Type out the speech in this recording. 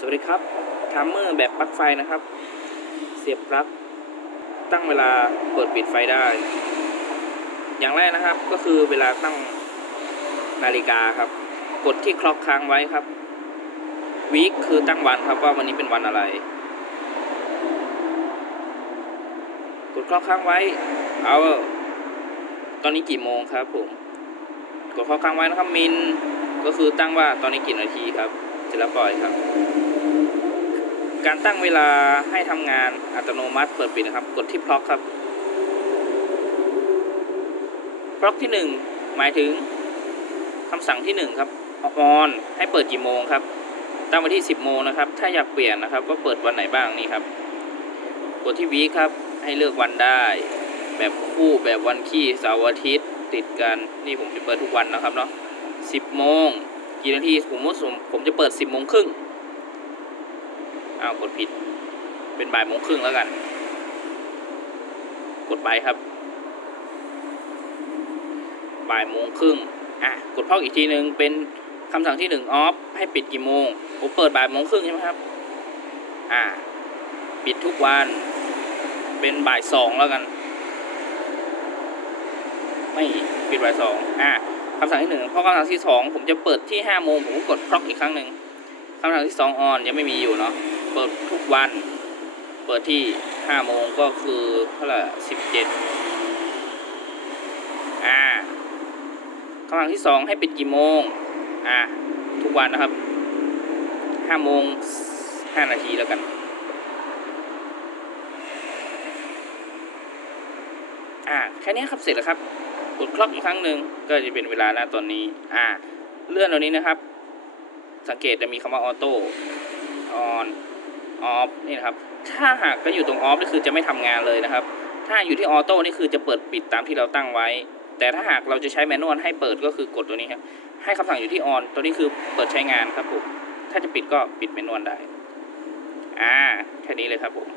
สวัสดีครับทามเมอร์แบบปลั๊กไฟนะครับ เสียบปลั๊กตั้งเวลาเปิดปิดไฟได้ อย่างแรกนะครับก็คือเวลาตั้งนาฬิกาครับ กดที่คล็อกค้างไว้ครับวีคคือตั้งวันครับว่าวันนี้เป็นวันอะไร กดคล็อกค้างไว้ เอา ตอนนี้กี่โมงครับผมกดคล็อกค้างไว้นะครับมินก็คือตั้งว่าตอนนี้กี่นาทีครับเสร็จแล้วปล่อยครับ การตั้งเวลาให้ทำงานอัตโนมัติเปิดปิดนะครับ กดที่พล็อกครับพล็อกที่หนึ่งหมายถึงคำสั่งที่หนึ่งครับออนให้เปิดกี่โมงครับ ตั้งไว้ที่ 10 โมงนะครับ ถ้าอยากเปลี่ยนนะครับว่าเปิดวันไหนบ้างนี่ครับ กดที่วีครับให้เลือกวันได้ แบบคู่แบบวันขี้เสาร์อาทิตย์ ติดกันนี่ผมจะเปิดทุกวันนะครับเนาะ10 โมงกี่นาทีผมมุดผมจะเปิด 10 โมงครึ่ง อ้าวกดผิด เป็นบ่ายโมงครึ่งแล้วกัน กดไปครับ บ่ายโมงครึ่งอะกดพอกอีกทีหนึ่งเป็นคำสั่งที่หนึ่งออฟให้ปิดกี่โมงผมเปิดบ่ายโมงครึ่งใช่ไหมครับ อ่า ปิดทุกวัน เป็นบ่ายสองแล้วกัน ไม่ปิดบ่ายสองอ่าคำสั่งที่หนึ่งเพราะคำสั่งที่สองผมจะเปิดที่ห้าโมงผมก็กดพล็อกอีกครั้งหนึ่งคำสั่งที่สองออนยังไม่มีอยู่เนาะ เปิดทุกวัน เปิดที่ห้าโมงก็คือเท่าไหร่สิบเจ็ดอ่าคำสั่งที่สองให้ปิดกี่โมง อ่าทุกวันนะครับห้าโมงห้านาทีแล้วกัน อ่าแค่นี้ครับเสร็จแล้วครับกดคล็อกอีกครั้งหนึ่งก็จะเป็นเวลาณตอนนี้ อ่า เลื่อนตรงนี้นะครับ สังเกตจะมีคำว่าออโต้ออน ออฟนี่นะครับ ถ้าหากก็อยู่ตรงออฟนี่คือจะไม่ทำงานเลยนะครับ ถ้าอยู่ที่ออโต้นี่คือจะเปิดปิดตามที่เราตั้งไว้ แต่ถ้าหากเราจะใช้แมนนวลให้เปิดก็คือกดตัวนี้ครับ ให้คำสั่งอยู่ที่ออนตัวนี้คือเปิดใช้งานครับผม ถ้าจะปิดก็ปิดแมนนวลได้ อ่า แค่นี้เลยครับผม